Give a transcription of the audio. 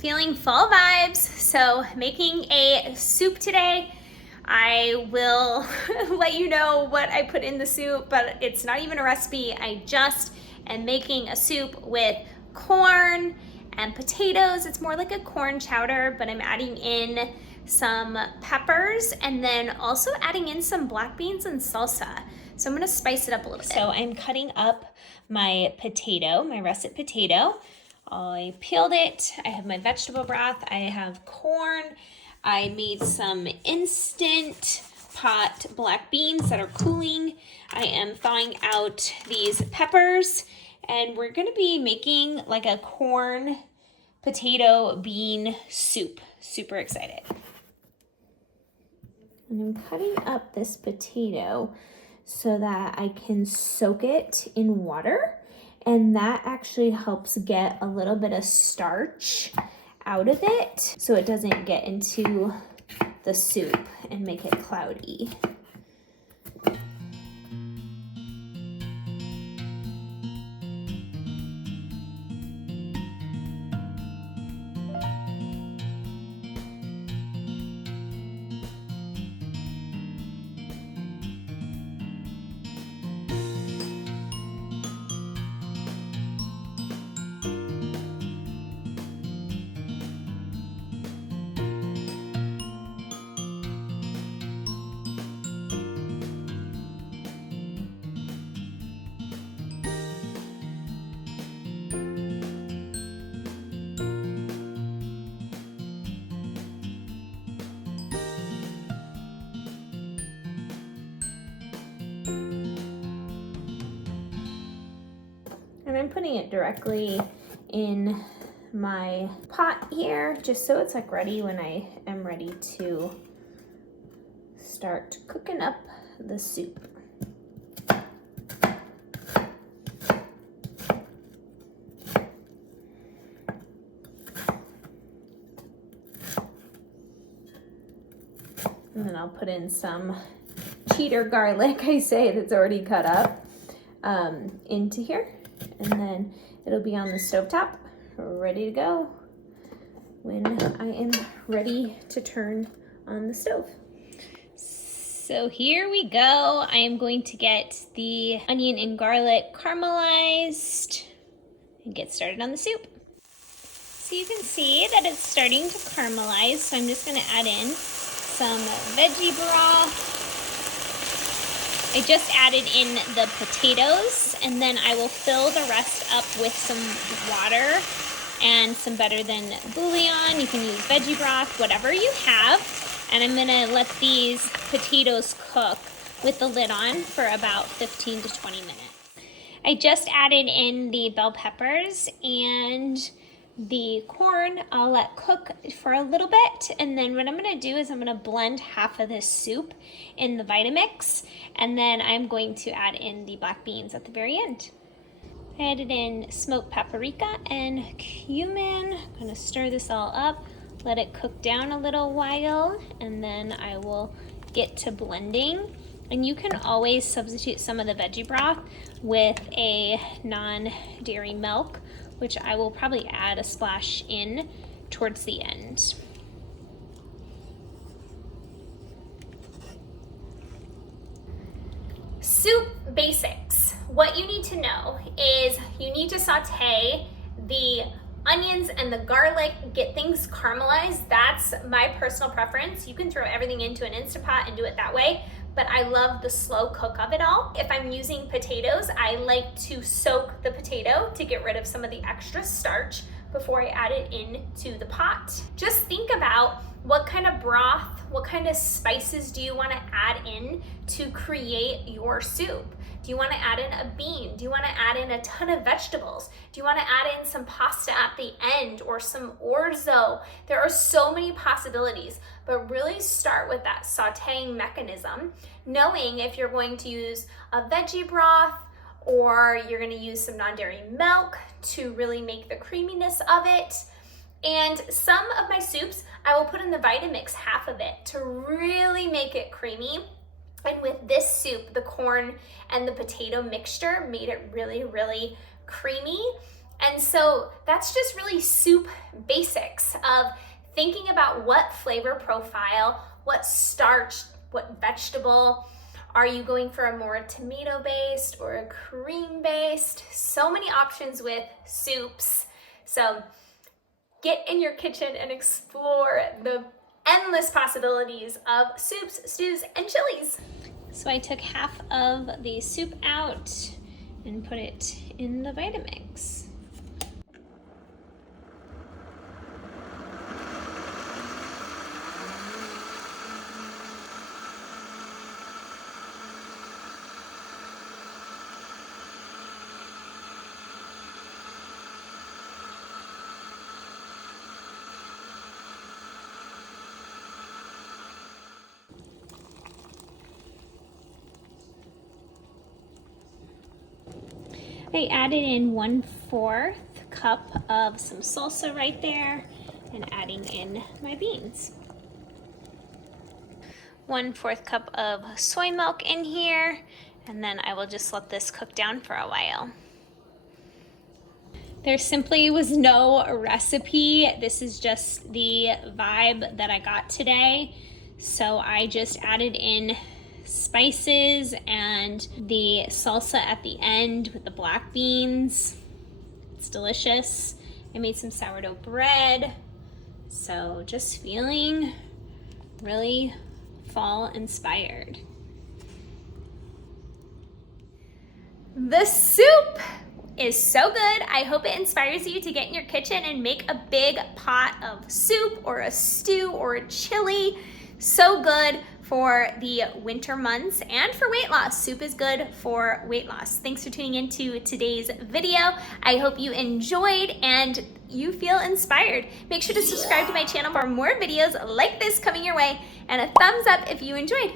Feeling fall vibes, so making a soup today. I will let you know what I put in the soup, but it's not even a recipe. I just am making a soup with corn and potatoes. It's more like a corn chowder, but I'm adding in some peppers and then also adding in some black beans and salsa. So I'm gonna spice it up a little bit. So I'm cutting up my potato, my russet potato. I peeled it. I have my vegetable broth. I have corn. I made some instant pot black beans that are cooling. I am thawing out these peppers, and we're gonna be making like a corn potato bean soup. Super excited. And I'm cutting up this potato so that I can soak it in water. And that actually helps get a little bit of starch out of it so it doesn't get into the soup and make it cloudy. And I'm putting it directly in my pot here, just so it's like ready when I am ready to start cooking up the soup. And then I'll put in some cheater garlic, I say, that's already cut up into here. And then it'll be on the stovetop, ready to go when I am ready to turn on the stove. So here we go. I am going to get the onion and garlic caramelized and get started on the soup. So you can see that it's starting to caramelize. So I'm just gonna add in some veggie broth. I just added in the potatoes, and then I will fill the rest up with some water and some better than bouillon. You can use veggie broth, whatever you have. And I'm gonna let these potatoes cook with the lid on for about 15 to 20 minutes. I just added in the bell peppers and the corn. I'll let cook for a little bit, and then what I'm gonna do is I'm gonna blend half of this soup in the Vitamix, and then I'm going to add in the black beans at the very end. I added in smoked paprika and cumin. I'm gonna stir this all up, let it cook down a little while, and then I will get to blending. And you can always substitute some of the veggie broth with a non-dairy milk, which I will probably add a splash in towards the end. Soup basics. What you need to know is you need to saute the onions and the garlic, get things caramelized. That's my personal preference. You can throw everything into an Instant Pot and do it that way, but I love the slow cook of it all. If I'm using potatoes, I like to soak the potato to get rid of some of the extra starch before I add it into the pot. Just think about what kind of broth, what kind of spices do you want to add in to create your soup? Do you want to add in a bean? Do you want to add in a ton of vegetables? Do you want to add in some pasta at the end or some orzo? There are so many possibilities, but really start with that sauteing mechanism, knowing if you're going to use a veggie broth or you're going to use some non-dairy milk to really make the creaminess of it. And some of my soups, I will put in the Vitamix, half of it, to really make it creamy. And with this soup, the corn and the potato mixture made it really, really creamy. And so that's just really soup basics of thinking about what flavor profile, what starch, what vegetable. Are you going for a more tomato-based or a cream-based? So many options with soups. So get in your kitchen and explore the endless possibilities of soups, stews, and chilies. So I took half of the soup out and put it in the Vitamix. I added in 1/4 cup of some salsa right there and adding in my beans. 1/4 cup of soy milk in here, and then I will just let this cook down for a while. There simply was no recipe. This is just the vibe that I got today. So I just added in spices and the salsa at the end with the black beans. It's delicious. I made some sourdough bread. So just feeling really fall inspired. The soup is so good. I hope it inspires you to get in your kitchen and make a big pot of soup or a stew or a chili. So good for the winter months and for weight loss. Soup is good for weight loss. Thanks for tuning into today's video. I hope you enjoyed and you feel inspired. Make sure to subscribe to my channel for more videos like this coming your way, and a thumbs up if you enjoyed.